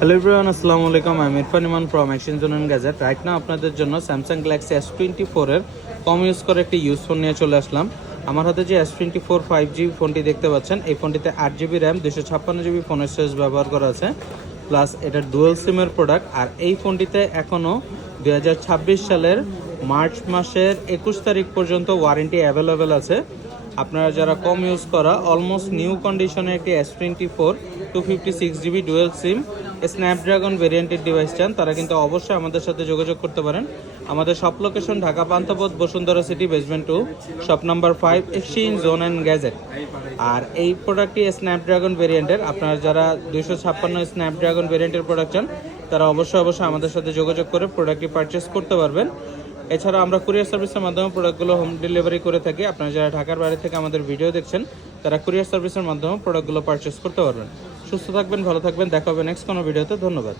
Hello everyone, আসসালামু আলাইকুম। আমি Irfan Iman from Exchange Zone and Gadget. Right now আপনাদের জন্য স্যামসাং গ্যালাক্সি S24 এর কম ইউজ করে একটি ইউজ ফোন নিয়ে চলে আসলাম। আমার হাতে যে S24 5G ফোনটি দেখতে পাচ্ছেন, এই ফোনটিতে 8GB র্যাম 256GB ফোনের স্টোরেজ ব্যবহার করা আছে, প্লাস এটার ডুয়াল সিমের প্রোডাক্ট। আর এই ফোনটিতে এখনও 2026 সালের মার্চ মাসের 21 তারিখ পর্যন্ত ওয়ারেন্টি অ্যাভেলেবেল আছে। আপনারা যারা কম ইউজ করা অলমোস্ট নিউ কন্ডিশনে একটি S24 256GB dual SIM Snapdragon ভেরিয়েন্টের ডিভাইস চান, তারা কিন্তু অবশ্যই আমাদের সাথে যোগাযোগ করতে পারেন। আমাদের shop location Dhaka Panthapath, Bashundhara City, basement 2, shop number 5, Exchange Zone and Gadget. আর এই প্রোডাক্টটি স্ন্যাপড্রাগন ভেরিয়েন্টের। আপনারা যারা 256 স্ন্যাপড্রাগন ভেরিয়েন্টের প্রোডাক্ট চান, তারা অবশ্যই আমাদের সাথে যোগাযোগ করে প্রোডাক্টটি পারচেস করতে পারবেন। এছাড়া আমরা কুরিয়ার সার্ভিসের মাধ্যমে প্রোডাক্টগুলো হোম ডেলিভারি করে থাকি। আপনারা যারা ঢাকার বাইরে থেকে আমাদের ভিডিও দেখছেন, তারা কুরিয়ার সার্ভিসের মাধ্যমে প্রোডাক্টগুলো পারচেস করতে পারবেন। সুস্থ থাকবেন, ভালো থাকবেন, দেখা হবে নেক্সট কোনো ভিডিওতে। ধন্যবাদ।